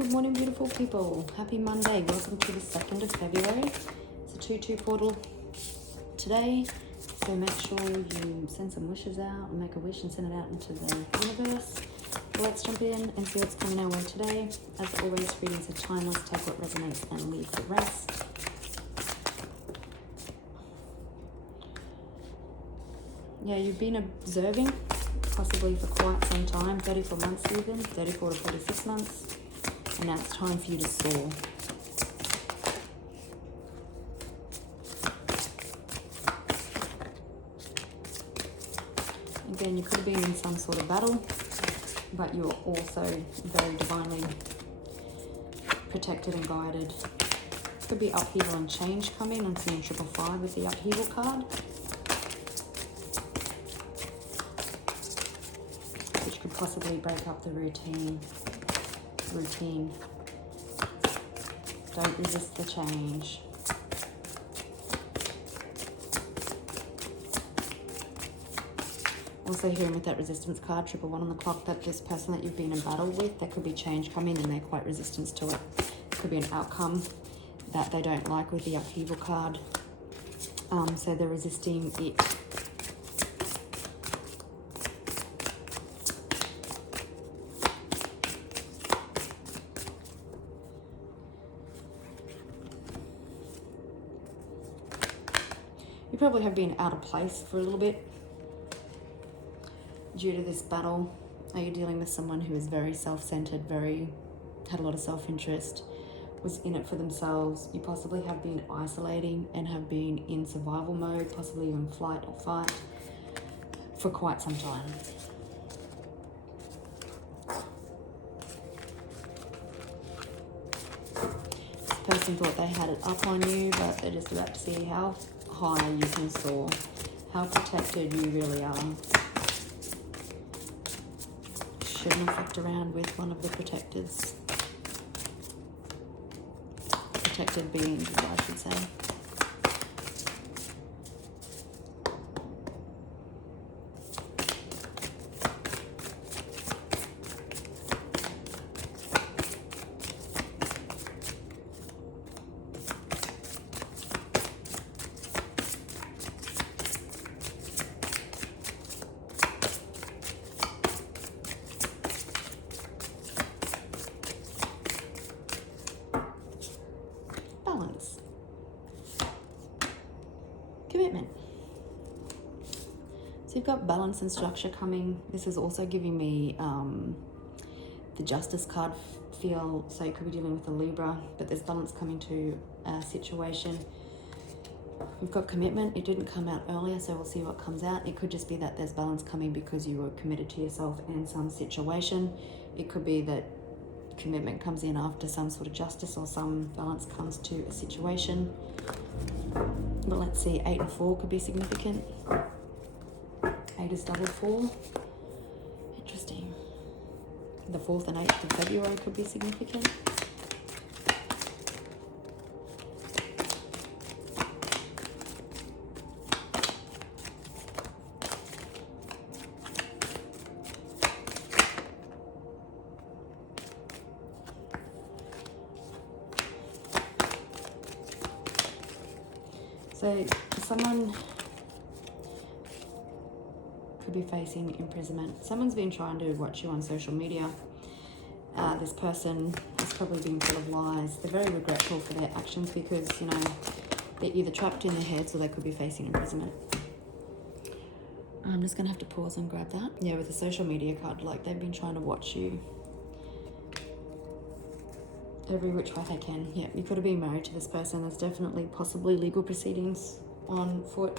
Good morning, beautiful people. Happy Monday. Welcome to the 2nd of February. It's a 2-2 portal today. So make sure you send some wishes out and make a wish and send it out into the universe. Let's jump in and see what's coming our way today. As always, readings are timeless. Take what resonates and leave the rest. Yeah, you've been observing possibly for quite some time, 34 months even, 34 to 46 months. And now it's time for you to soar. Again, you could have been in some sort of battle, but you're also very divinely protected and guided. Could be upheaval and change coming. I'm seeing 555 with the upheaval card, which could possibly break up the routine. Don't resist the change. Also hearing with that resistance card, 111 on the clock, that this person that you've been in battle with, there could be change coming and they're quite resistant to it. It could be an outcome that they don't like with the upheaval card. So they're resisting it. You probably have been out of place for a little bit due to this battle. Are you dealing with someone who is very self-centered, had a lot of self-interest, was in it for themselves? You possibly have been isolating and have been in survival mode, possibly even flight or fight for quite some time. This person thought they had it up on you, but they're just about to see how high you can soar, how protected you really are. Shouldn't have fucked around with one of the protectors. Protected beings, I should say. Commitment. So you've got balance and structure coming. This is also giving me the Justice card feel. So you could be dealing with a Libra, but there's balance coming to a situation. We've got commitment. It didn't come out earlier, so we'll see what comes out. It could just be that there's balance coming because you were committed to yourself and some situation. It could be that commitment comes in after some sort of justice or some balance comes to a situation. But let's see, 8 and 4 could be significant. 8 is double 4. Interesting. The 4th and 8th of February could be significant. So someone could be facing imprisonment. Someone's been trying to watch you on social media. This person has probably been full of lies. They're very regretful for their actions because, you know, they're either trapped in their heads or they could be facing imprisonment. I'm just going to have to pause and grab that. Yeah, with the social media card, like they've been trying to watch you every which way they can. Yeah, you could have been married to this person. There's definitely possibly legal proceedings on foot.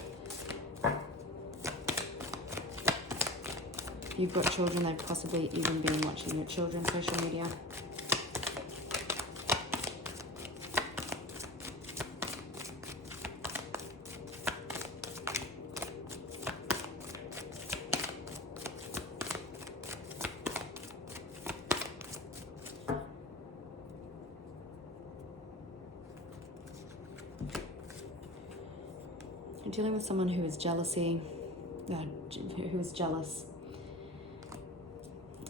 If you've got children, they've possibly even been watching your children's social media. You're dealing with someone who is jealous.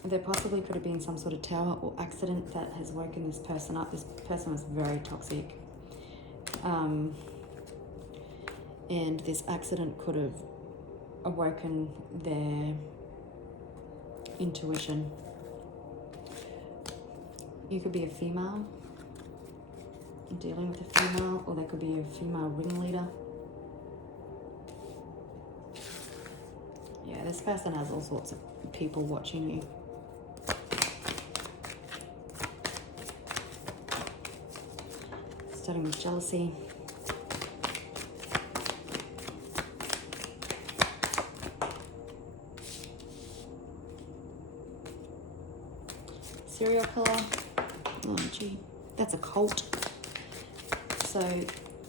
There possibly could have been some sort of tower or accident that has woken this person up. This person was very toxic. And this accident could have awoken their intuition. You could be a female dealing with a female, or there could be a female ringleader. Yeah, this person has all sorts of people watching you. Starting with jealousy. Serial killer. Oh gee, that's a cult. So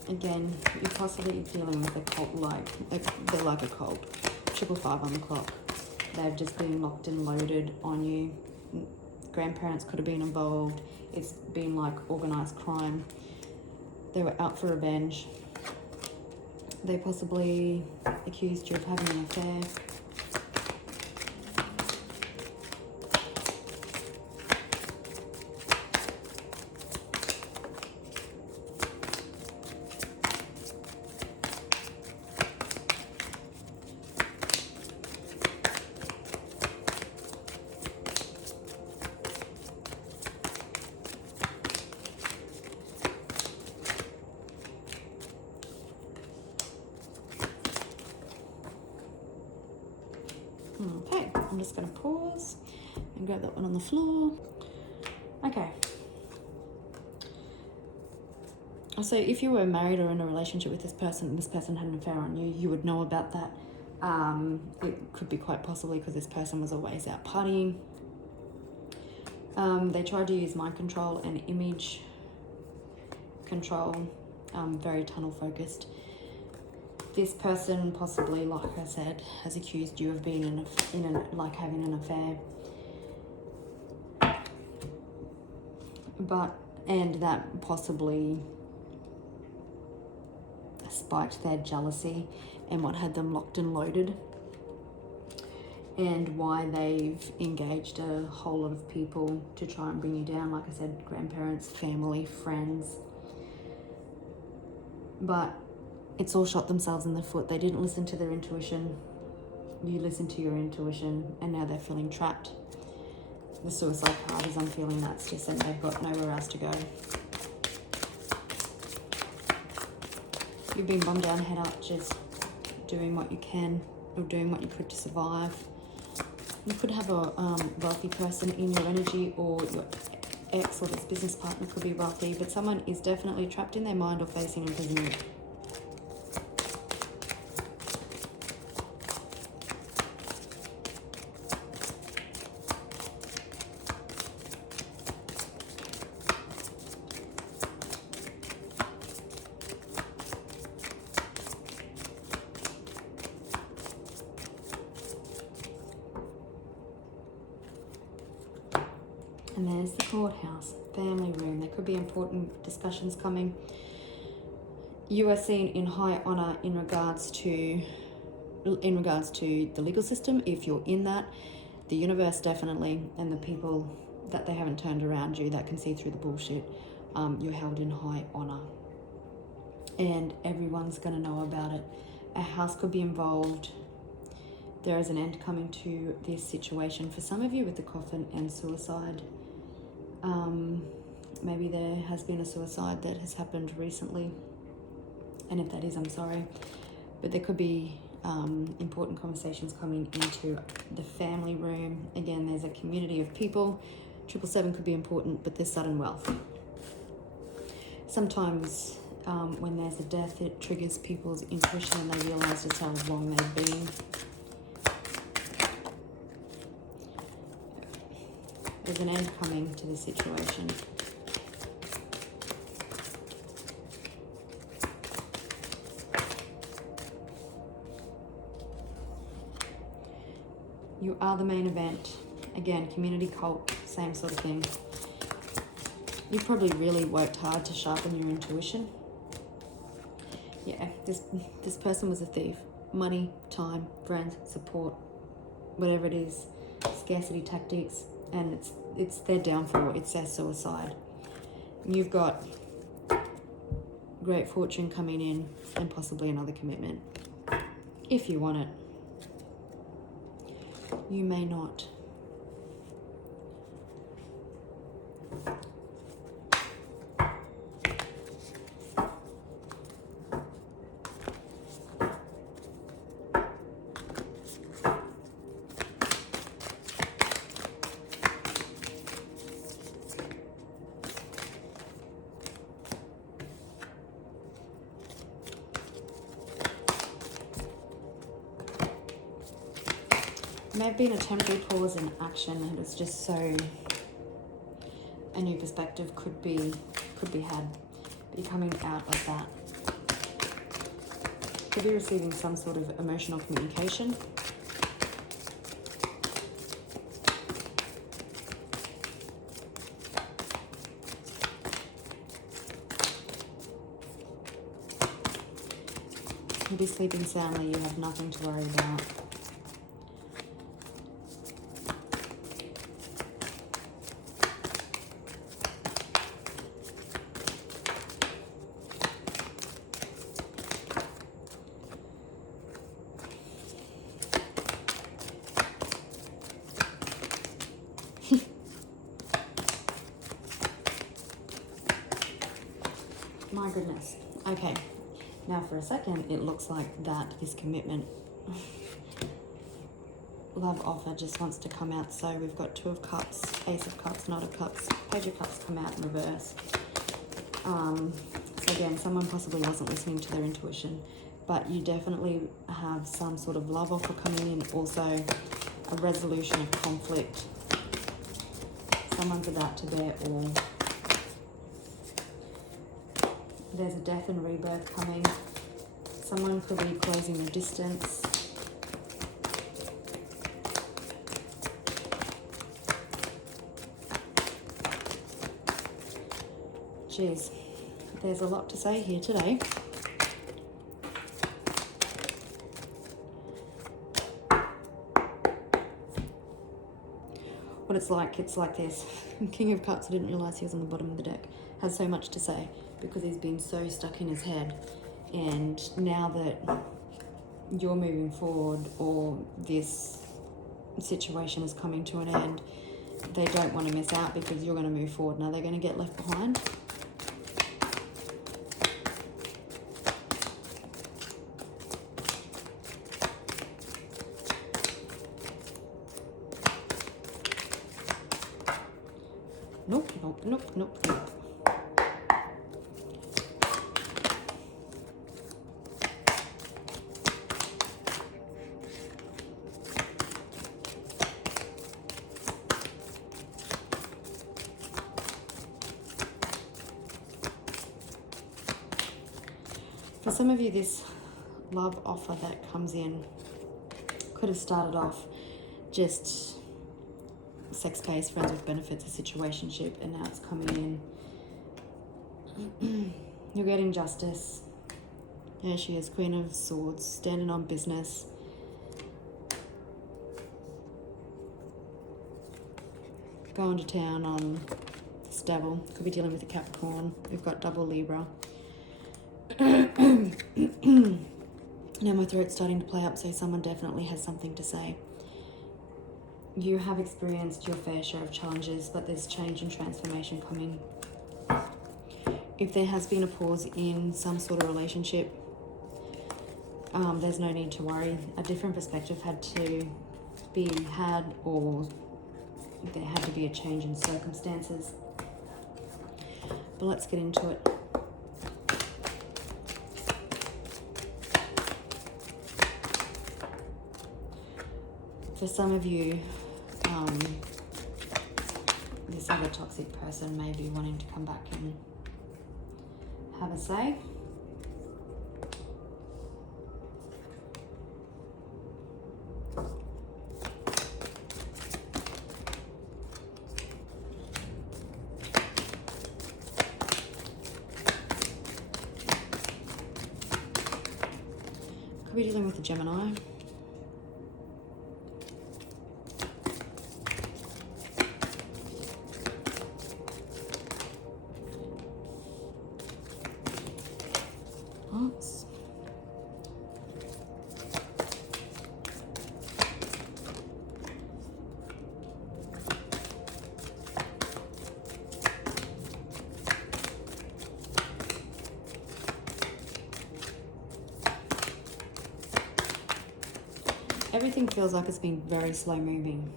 again, you're possibly dealing with a cult they're like a cult. 555 on the clock. They've just been locked and loaded on you. Grandparents could have been involved. It's been like organized crime. They were out for revenge. They possibly accused you of having an affair. Okay, I'm just going to pause and grab that one on the floor. Okay. So if you were married or in a relationship with this person and this person had an affair on you, you would know about that. It could be quite possibly because this person was always out partying. They tried to use mind control and image control, very tunnel focused. This person possibly, like I said, has accused you of being like having an affair. And that possibly spiked their jealousy and what had them locked and loaded, and why they've engaged a whole lot of people to try and bring you down. Like I said, grandparents, family, friends. But it's all shot themselves in the foot. They didn't listen to their intuition. You listened to your intuition, and now they're feeling trapped. The suicide card is, I'm feeling that's just that they've got nowhere else to go. You've been bummed down, head up, just doing what you can, or doing what you could to survive. You could have a wealthy person in your energy, or your ex or this business partner could be wealthy, but someone is definitely trapped in their mind or facing imprisonment. And there's the courthouse, family room. There could be important discussions coming. You are seen in high honor in regards to the legal system. If you're in that, the universe definitely, and the people that they haven't turned around you that can see through the bullshit, you're held in high honor. And everyone's going to know about it. A house could be involved. There is an end coming to this situation. For some of you with the coffin and suicide, maybe there has been a suicide that has happened recently. And if that is, I'm sorry. But there could be important conversations coming into the family room. Again, there's a community of people. 777 could be important, but there's sudden wealth. Sometimes when there's a death, it triggers people's intuition and they realize just how wrong they've been. There's an end coming to the situation. You are the main event. Again, community cult, same sort of thing. You probably really worked hard to sharpen your intuition. Yeah, this person was a thief. Money, time, friends, support, whatever it is. scarcity tactics, and it's their downfall, it's their suicide. You've got great fortune coming in and possibly another commitment. If you want it. You may not. May have been a temporary pause in action, and it's just so a new perspective could be had. Be coming out of that. Could be receiving some sort of emotional communication. You'll be sleeping soundly, you have nothing to worry about. My goodness. Okay, now for a second, it looks like that this commitment, love offer just wants to come out. So we've got Two of Cups, Ace of Cups, Knight of Cups, Page of Cups come out in reverse. So again, someone possibly wasn't listening to their intuition, but you definitely have some sort of love offer coming in, also a resolution of conflict. Someone's about to bear all. There's a death and rebirth coming. Someone could be closing the distance. Jeez, there's a lot to say here today. What it's like this. King of Cups, I didn't realise he was on the bottom of the deck, has so much to say because he's been so stuck in his head. And now that you're moving forward, or this situation is coming to an end, they don't want to miss out because you're going to move forward. Now they're going to get left behind. Nope, nope, nope, nope, nope. For some of you, this love offer that comes in could have started off just sex-based, friends with benefits, a situationship, and now it's coming in. You're getting justice. There she is, Queen of Swords, standing on business. Going to town on this devil. Could be dealing with a Capricorn. We've got double Libra. Now my throat's starting to play up, so someone definitely has something to say. You have experienced your fair share of challenges, but there's change and transformation coming. If there has been a pause in some sort of relationship, there's no need to worry. A different perspective had to be had, or there had to be a change in circumstances. But let's get into it. For some of you, this other toxic person may be wanting to come back and have a say. Could be dealing with a Gemini. everything feels like it's been very slow moving,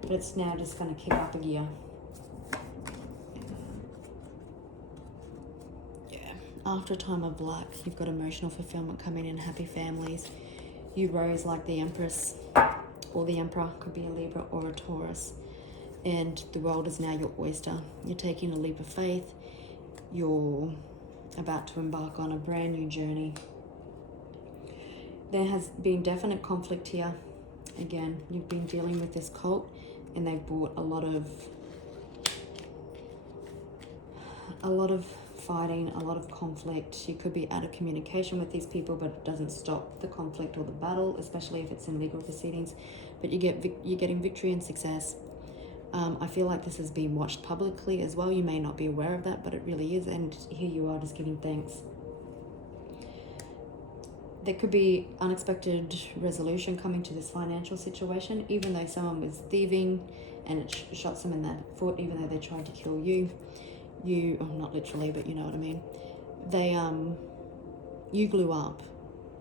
but it's now just going to kick up a gear. After a time of lack, you've got emotional fulfillment coming in, happy families. You rose like the Empress or the Emperor, could be a Libra or a Taurus. And the world is now your oyster. You're taking a leap of faith. You're about to embark on a brand new journey. There has been definite conflict here. Again, you've been dealing with this cult and they've brought a lot of fighting, a lot of conflict. You could be out of communication with these people, but it doesn't stop the conflict or the battle, especially if it's in legal proceedings. But you're getting victory and success. I feel like this is being watched publicly as well. You may not be aware of that, but it really is. And here you are just giving thanks. There could be unexpected resolution coming to this financial situation, even though someone was thieving and it shot them in the foot, even though they tried to kill you. Not literally, but you know what I mean. You glue up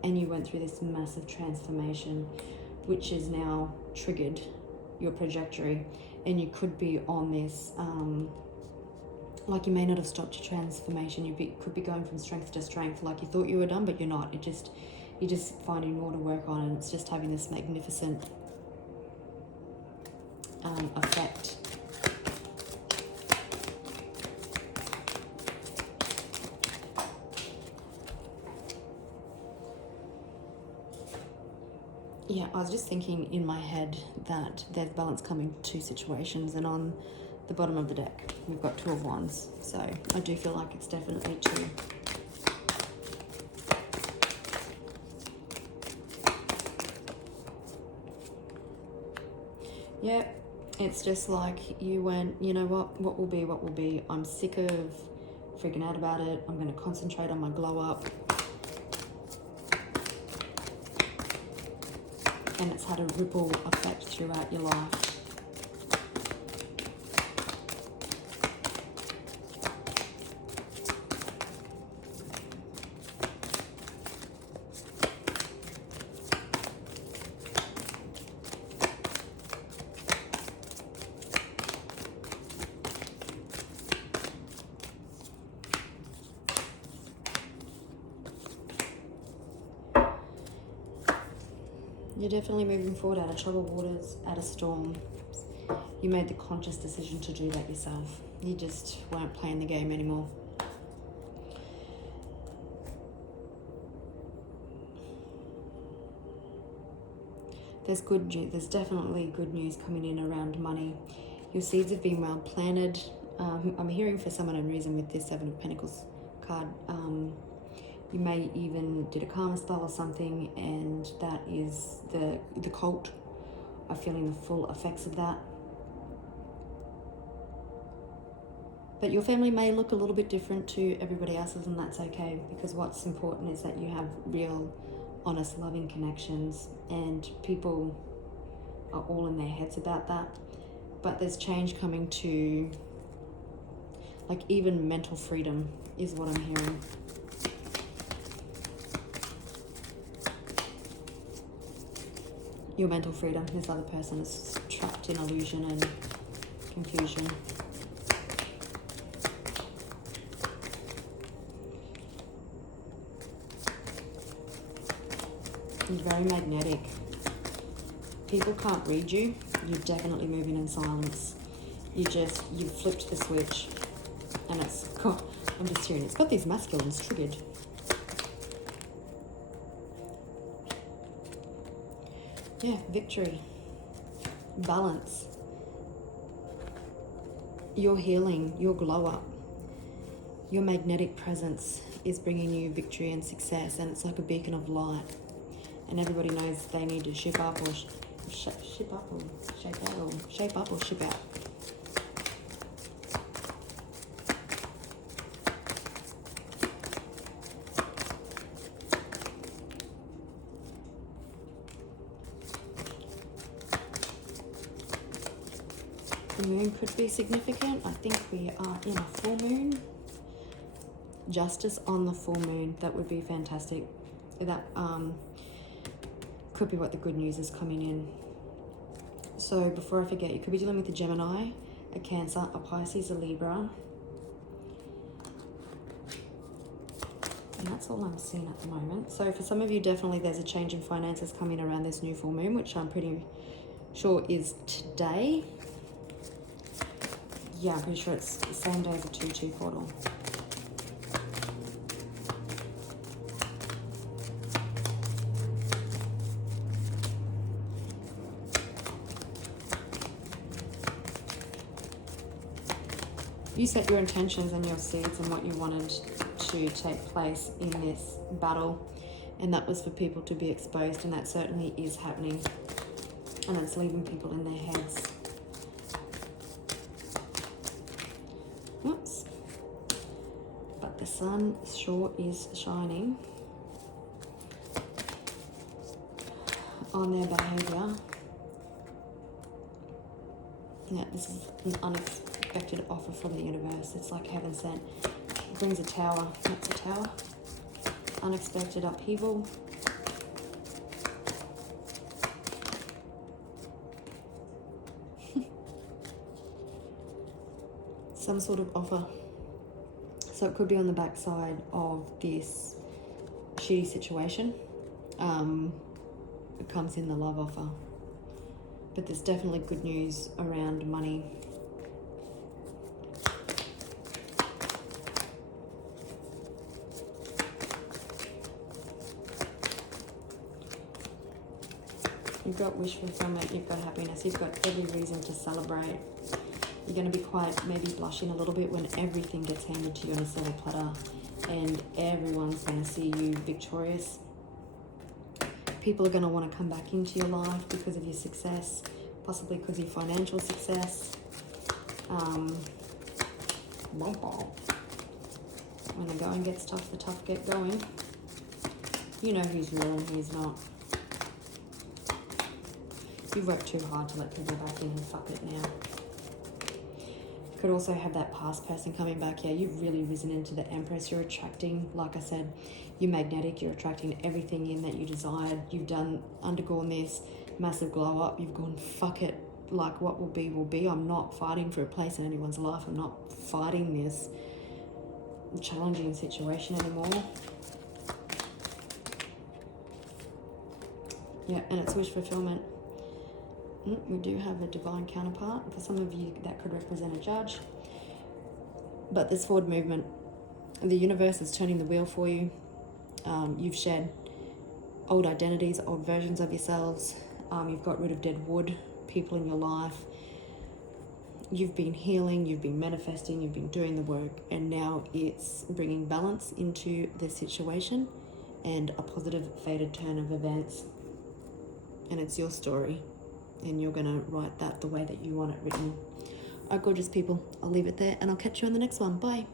and you went through this massive transformation, which has now triggered your trajectory, and you could be on this, like you may not have stopped your transformation. Could be going from strength to strength, like you thought you were done, but you're not. You're just finding more to work on, and it's just having this magnificent effect. Yeah, I was just thinking in my head that there's balance coming to situations, and on the bottom of the deck, we've got Two of Wands. So I do feel like it's definitely two. Yeah, it's just like you went, you know what will be, what will be. I'm sick of freaking out about it. I'm going to concentrate on my glow up. And it's had a ripple effect throughout your life. You're definitely moving forward out of troubled waters, out of storm. You made the conscious decision to do that yourself. You just weren't playing the game anymore. There's good news. There's definitely good news coming in around money. Your seeds have been well planted. I'm hearing for some unknown reason with this Seven of Pentacles card. You may even did a karma spell or something, and that is the cult are feeling the full effects of that. But your family may look a little bit different to everybody else's, and that's okay, because what's important is that you have real, honest, loving connections, and people are all in their heads about that. But there's change coming to, like, even mental freedom is what I'm hearing. Your mental freedom. This other person is trapped in illusion and confusion. You're very magnetic. People can't read you. You're definitely moving in silence. You've flipped the switch, and it's got, I'm just hearing, it's got these masculines triggered. Yeah, victory, balance, your healing, your glow up, your magnetic presence is bringing you victory and success, and it's like a beacon of light. And everybody knows they need to ship up or ship up or shape out, or shape up or ship out. The moon could be significant. I think we are in a full moon. Justice on the full moon. That would be fantastic. That could could be what the good news is coming in. So before I forget, you could be dealing with a Gemini, a Cancer, a Pisces, a Libra. And that's all I'm seeing at the moment. So for some of you, definitely there's a change in finances coming around this new full moon, which I'm pretty sure is today. Yeah, I'm pretty sure it's the same day as a 2-2 portal. You set your intentions and your seeds and what you wanted to take place in this battle, and that was for people to be exposed, and that certainly is happening, and it's leaving people in their heads. Whoops. But the sun sure is shining on their behavior. Yeah, this is an unexpected offer from the universe. It's like heaven sent. It brings a tower. That's a tower. Unexpected upheaval. Some sort of offer. So it could be on the backside of this shitty situation. It comes in the love offer. But there's definitely good news around money. You've got wish fulfillment, you've got happiness, you've got every reason to celebrate. You're going to be quite maybe blushing a little bit when everything gets handed to you on a silver platter and everyone's going to see you victorious. People are going to want to come back into your life because of your success, possibly because of your financial success. When the going gets tough, the tough get going. You know who's real and who's not. You've worked too hard to let people back in and fuck it now. You could also have that past person coming back. Yeah, you've really risen into the Empress. You're attracting, like I said, you're magnetic. You're attracting everything in that you desired. You've undergone this massive glow up. You've gone, fuck it. Like, what will be, will be. I'm not fighting for a place in anyone's life. I'm not fighting this challenging situation anymore. Yeah, and it's wish fulfillment. We do have a divine counterpart. For some of you, that could represent a judge. But this forward movement, the universe is turning the wheel for you. You've shed old identities, old versions of yourselves. You've got rid of dead wood, people in your life. You've been healing, you've been manifesting, you've been doing the work, and now it's bringing balance into the situation and a positive fated turn of events. And it's your story, and you're going to write that the way that you want it written. All right, gorgeous people, I'll leave it there, and I'll catch you on the next one. Bye.